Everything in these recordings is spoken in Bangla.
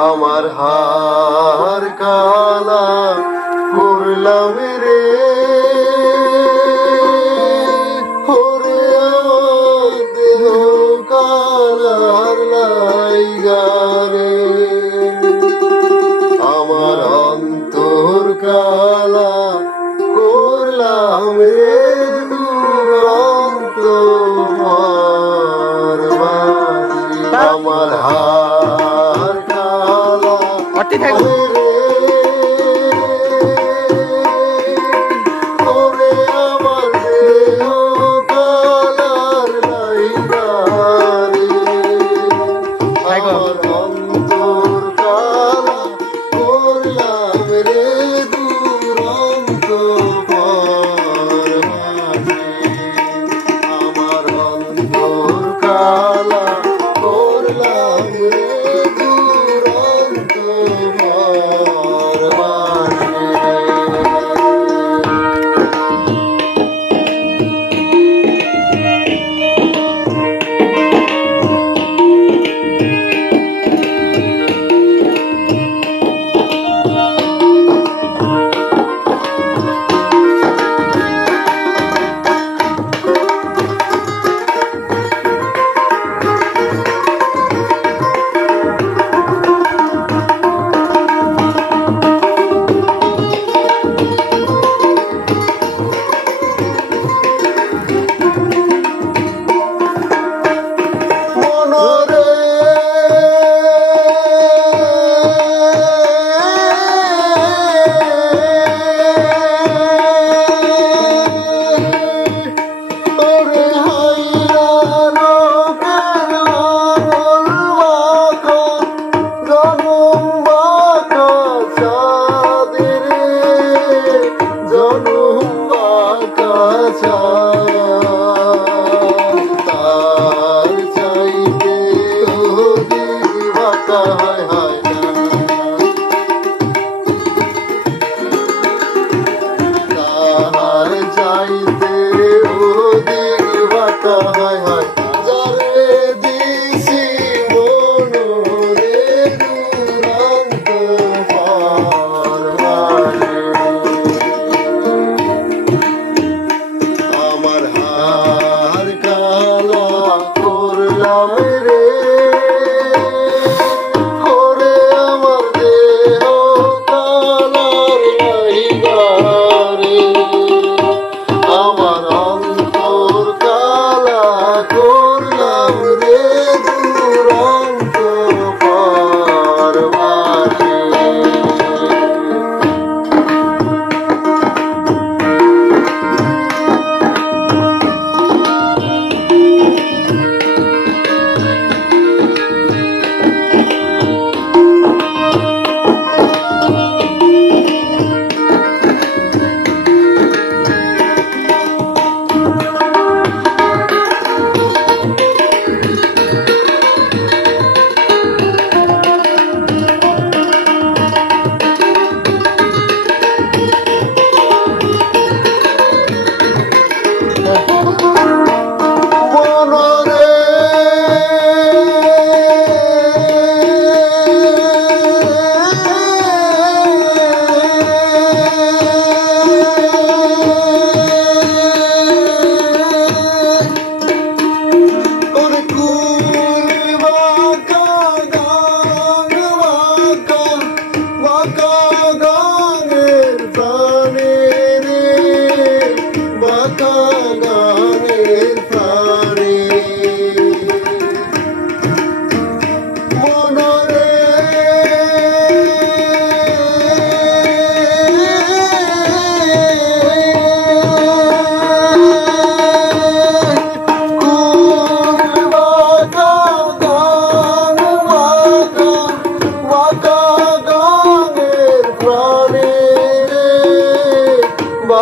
আমার হার কালা করলাম থাকবো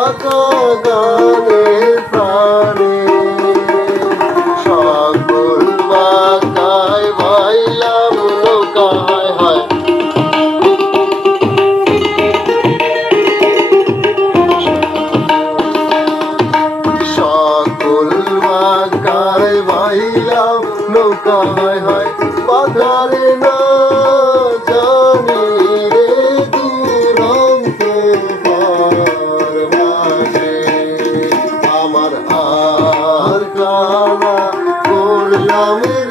কত গানে যাওয়া করলাম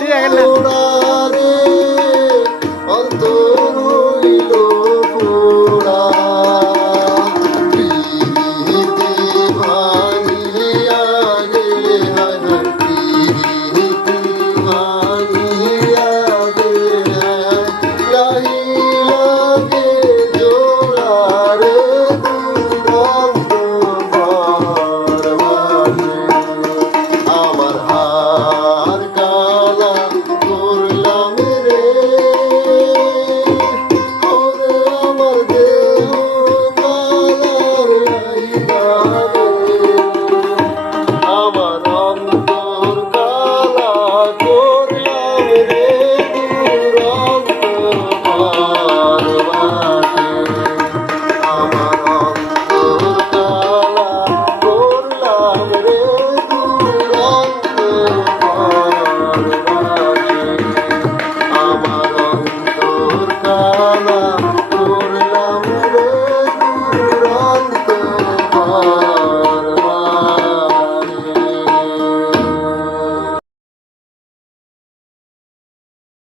ঠিক আছে